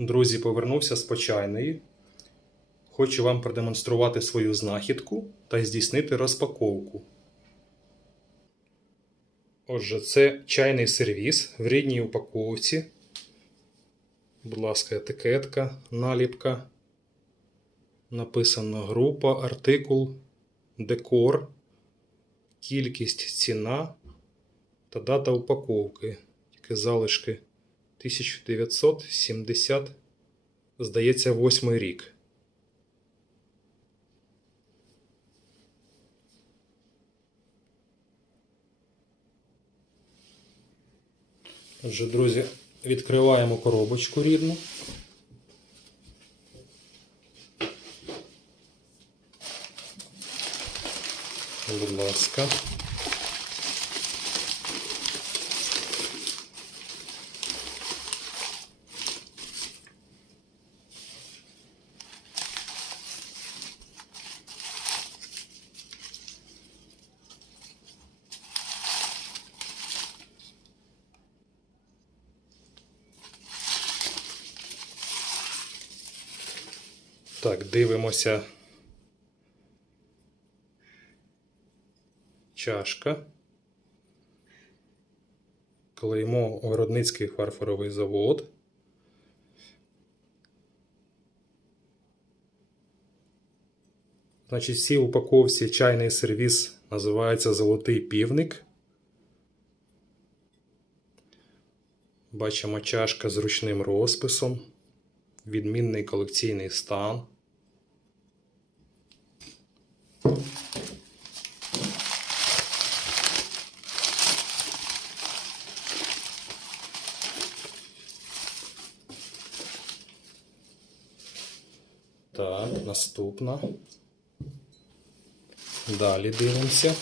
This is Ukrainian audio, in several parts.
Друзі, повернувся з почайної. Хочу вам продемонструвати свою знахідку та здійснити розпаковку. Отже, це чайний сервіс в рідній упаковці. Будь ласка, етикетка, наліпка. Написано група, артикул, декор, кількість, ціна та дата упаковки. Тільки залишки 1970, здається, восьмий рік. Отже, друзі, відкриваємо коробочку рідну. Будь ласка. Так, дивимося. Чашка. Клеймо Городницький фарфоровий завод. Значить, всі упаковці чайний сервіс називається Золотий півник. Бачимо чашка з ручним розписом. Відмінний колекційний стан. Так, наступна. Далі дивимося.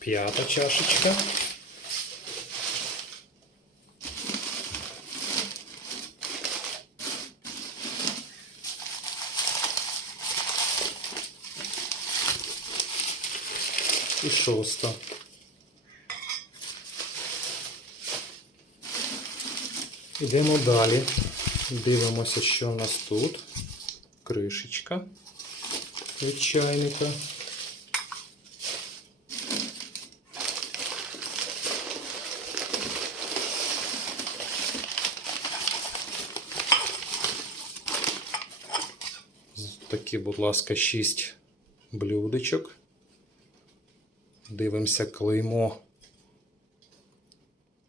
П'ята чашечка. І шоста. Йдемо далі. Дивимося, що у нас тут. Кришечка від чайника. Такі, будь ласка, 6 блюдечок. Дивимося клеймо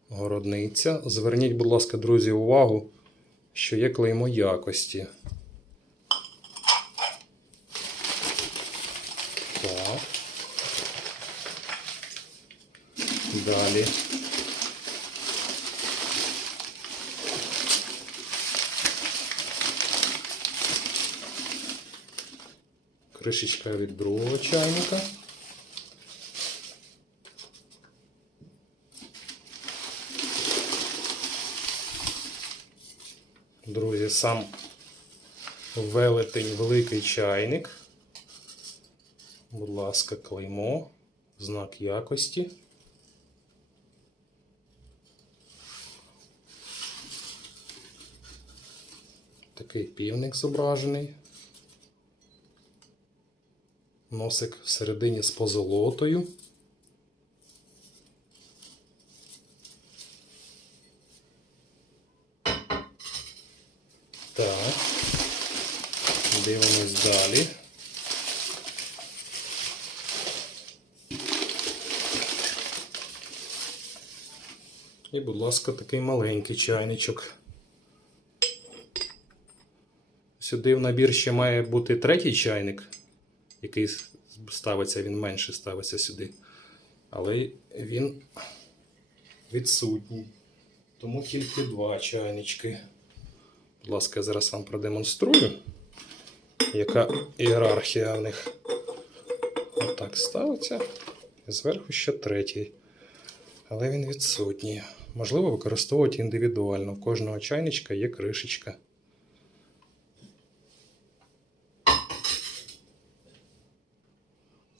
городниця. Зверніть, будь ласка, друзі, увагу, що є клеймо якості. Так. Далі. Кришечка від другого чайника. Друзі, сам велетень великий чайник. Будь ласка, клеймо, знак якості. Такий півник зображений. Носик всередині з позолотою. Так. Дивимось далі. І, будь ласка, такий маленький чайничок. Сюди в набір ще має бути третій чайник, який ставиться, він менше ставиться сюди. Але він відсутній. тому тільки два чайнички. Будь ласка, я зараз вам продемонструю, яка ієрархія в них. Отак ставиться. Зверху ще третій. Але він відсутній. Можливо, використовувати індивідуально. В кожного чайничка є кришечка.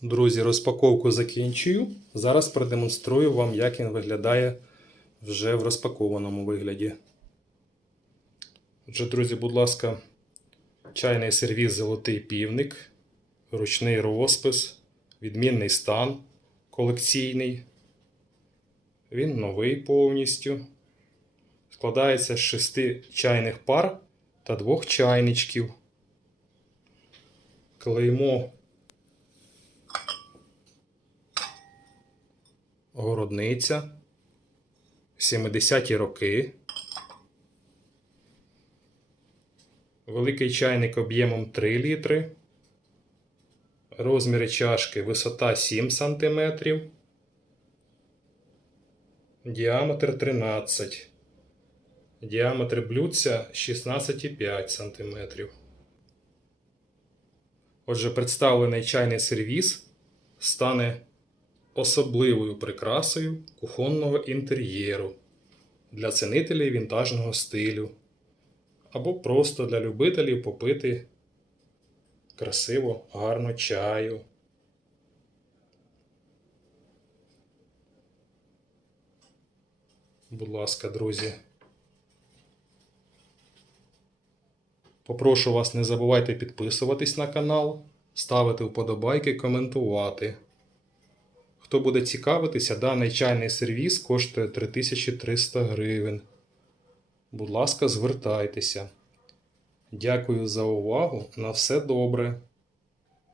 Друзі, розпаковку закінчую. Зараз продемонструю вам, як він виглядає вже в розпакованому вигляді. Отже, друзі, будь ласка, чайний сервіз Золотий півник, ручний розпис, відмінний стан колекційний. Він новий повністю. Складається з шести чайних пар та двох чайничків. Клеймо Городниця. 70-ті роки. Великий чайник об'ємом 3 літри. Розміри чашки висота 7 см. Діаметр 13. Діаметр блюдця 16,5 см. Отже, представлений чайний сервіз стане особливою прикрасою кухонного інтер'єру для цінителів вінтажного стилю або просто для любителів попити красиво, гарно чаю. Будь ласка, друзі. Попрошу вас не забувайте підписуватись на канал, ставити вподобайки, коментувати. Хто буде цікавитися, даний чайний сервіс коштує 3300 гривень. Будь ласка, звертайтеся. Дякую за увагу. На все добре.